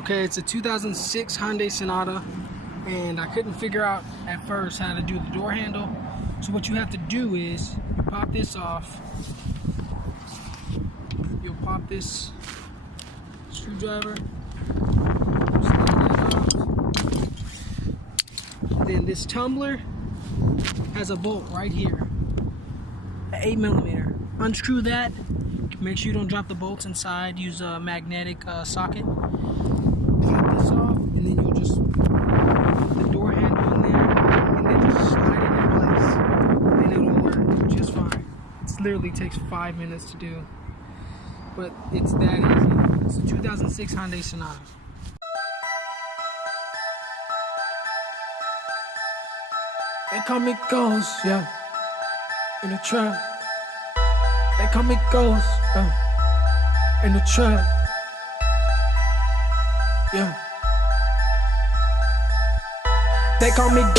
Okay, it's a 2006 Hyundai Sonata, and I couldn't figure out at first how to do the door handle. So what you have to do is you pop this off. You'll pop this screwdriver, slide that off. And then this tumbler has a bolt right here, an 8mm. Unscrew that. Make sure you don't drop the bolts inside. Use a magnetic socket. Pop this off, and then you'll just put the door handle in there, and then just slide it in place, and it'll work just fine. It literally takes 5 minutes to do, but it's that easy. It's a 2006 Hyundai Sonata. They call me Ghost, yeah, in the trap. They call me Ghost, in the trap. Yeah. They call me